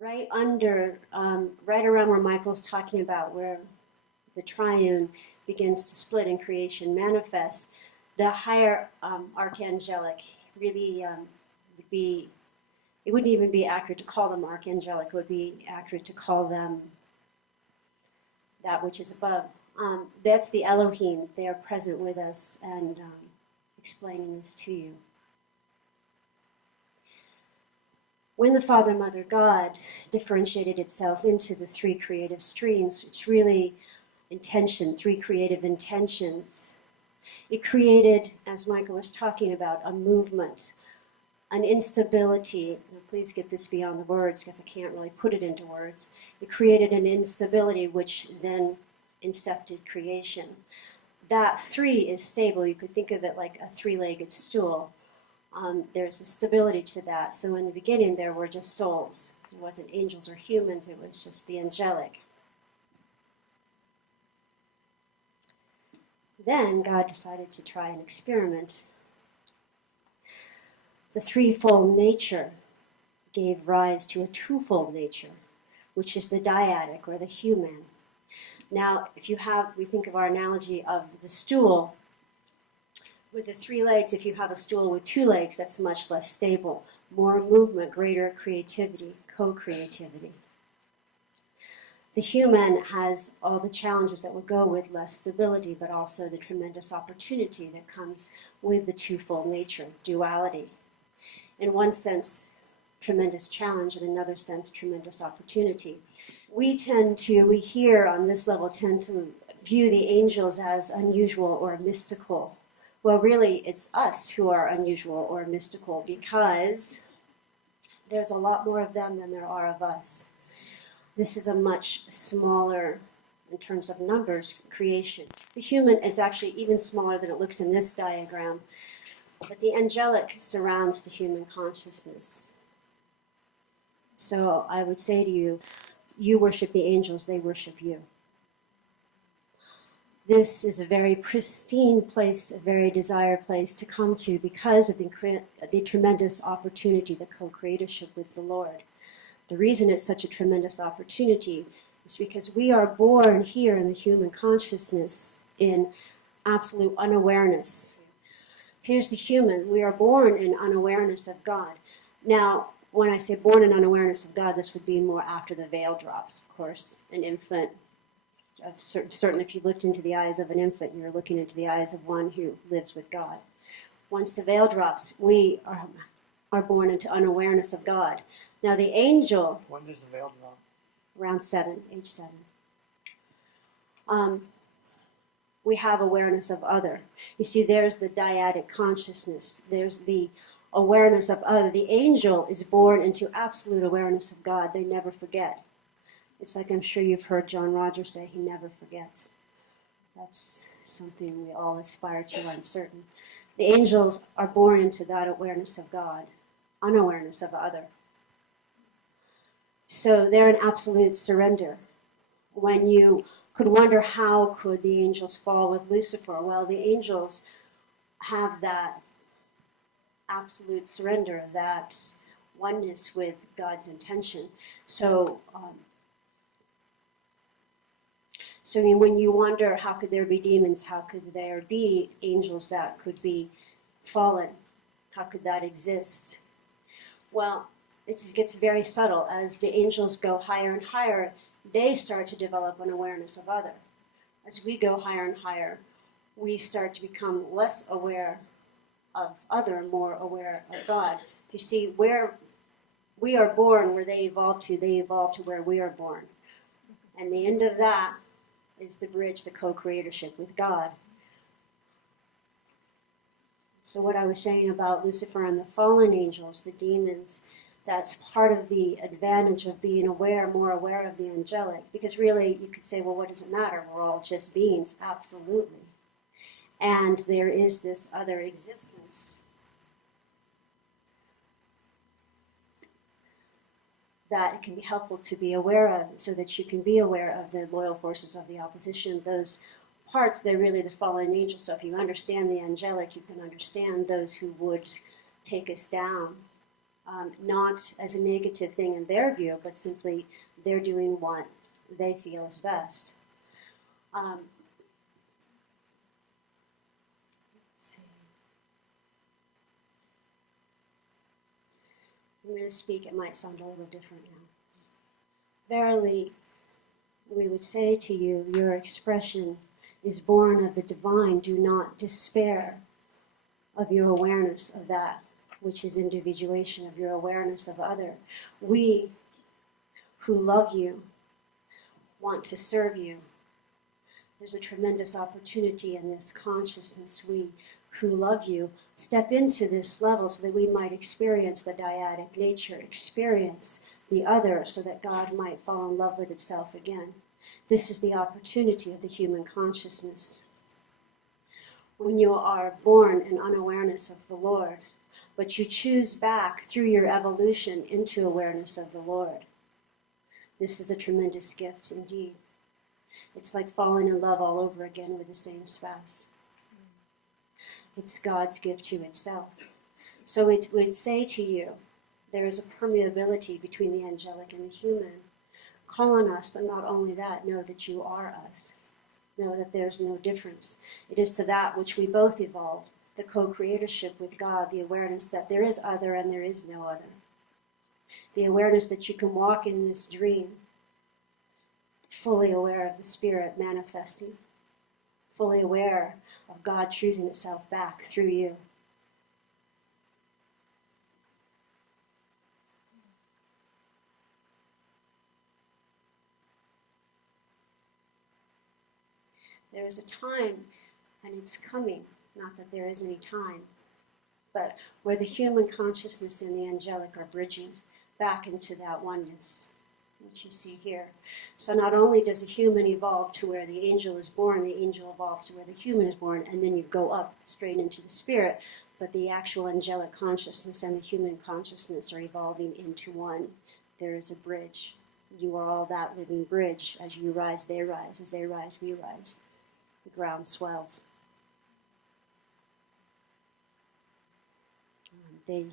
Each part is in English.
right under, right around where Michael's talking about, where the triune begins to split and creation manifests, the higher archangelic really would be, it wouldn't even be accurate to call them archangelic, it would be accurate to call them that which is above. That's the Elohim. They are present with us and explaining this to you. When the Father, Mother, God differentiated itself into the three creative streams, it's really intention, three creative intentions. It created, as Michael was talking about, a movement, an instability. Now, please get this beyond the words because I can't really put it into words. It created an instability which then incepted creation. That three is stable. You could think of it like a three-legged stool. There's a stability to that. So in the beginning, there were just souls. It wasn't angels or humans. It was just the angelic. Then God decided to try an experiment. The threefold nature gave rise to a twofold nature, which is the dyadic or the human. Now, we think of our analogy of the stool. With the three legs, if you have a stool with two legs, that's much less stable. More movement, greater creativity, co-creativity. The human has all the challenges that would go with less stability, but also the tremendous opportunity that comes with the twofold nature, duality. In one sense, tremendous challenge, in another sense, tremendous opportunity. We here on this level tend to view the angels as unusual or mystical. Well, really, it's us who are unusual or mystical because there's a lot more of them than there are of us. This is a much smaller, in terms of numbers, creation. The human is actually even smaller than it looks in this diagram, but the angelic surrounds the human consciousness. So I would say to you, you worship the angels, they worship you. This is a very pristine place, a very desired place to come to because of the tremendous opportunity, the co-creatorship with the Lord. The reason it's such a tremendous opportunity is because we are born here in the human consciousness in absolute unawareness. Here's the human. We are born in unawareness of God. Now, when I say born in unawareness of God, this would be more after the veil drops, of course. An infant, certainly if you looked into the eyes of an infant, you're looking into the eyes of one who lives with God. Once the veil drops, we are born into unawareness of God. Now the angel... When does the veil drop? Around age 7. We have awareness of other. You see, there's the dyadic consciousness. There's the awareness of other. The angel is born into absolute awareness of God. They never forget. It's like I'm sure you've heard John Rogers say, he never forgets. That's something we all aspire to, I'm certain. The angels are born into that awareness of God, unawareness of other. So they're in absolute surrender. When you could wonder how could the angels fall with Lucifer, well, the angels have that absolute surrender, that oneness with God's intention. So when you wonder how could there be demons, how could there be angels that could be fallen, how could that exist? Well, it gets very subtle. As the angels go higher and higher, they start to develop an awareness of other. As we go higher and higher, we start to become less aware of other, more aware of God. You see, where we are born, where they evolve to where we are born. And the end of that is the bridge, the co-creatorship with God. So what I was saying about Lucifer and the fallen angels, the demons, that's part of the advantage of being more aware of the angelic. Because really, you could say, well, what does it matter? We're all just beings. Absolutely. And there is this other existence that it can be helpful to be aware of, so that you can be aware of the loyal forces of the opposition. Those parts, they're really the fallen angels. So if you understand the angelic, you can understand those who would take us down. not as a negative thing in their view, but simply they're doing what they feel is best. Let's see. I'm going to speak, it might sound a little different now. Verily, we would say to you, your expression is born of the divine. Do not despair of your awareness of that which is individuation, of your awareness of other. We who love you want to serve you. There's a tremendous opportunity in this consciousness. We who love you step into this level so that we might experience the dyadic nature, experience the other so that God might fall in love with itself again. This is the opportunity of the human consciousness. When you are born in unawareness of the Lord, but you choose back through your evolution into awareness of the Lord, this is a tremendous gift indeed. It's like falling in love all over again with the same spouse. It's God's gift to itself. So it would say to you, there is a permeability between the angelic and the human. Call on us, but not only that, know that you are us. Know that there's no difference. It is to that which we both evolve, the co-creatorship with God, the awareness that there is other and there is no other. The awareness that you can walk in this dream, fully aware of the Spirit manifesting, fully aware of God choosing itself back through you. There is a time, and it's coming, not that there is any time, but where the human consciousness and the angelic are bridging back into that oneness, which you see here. So not only does a human evolve to where the angel is born, the angel evolves to where the human is born, and then you go up straight into the spirit, but the actual angelic consciousness and the human consciousness are evolving into one. There is a bridge. You are all that living bridge. As you rise, they rise. As they rise, we rise. The ground swells. They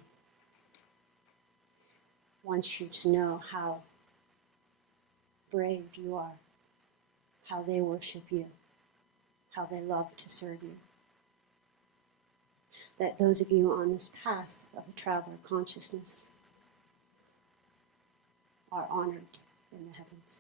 want you to know how brave you are, how they worship you, how they love to serve you. That those of you on this path of the traveler consciousness are honored in the heavens.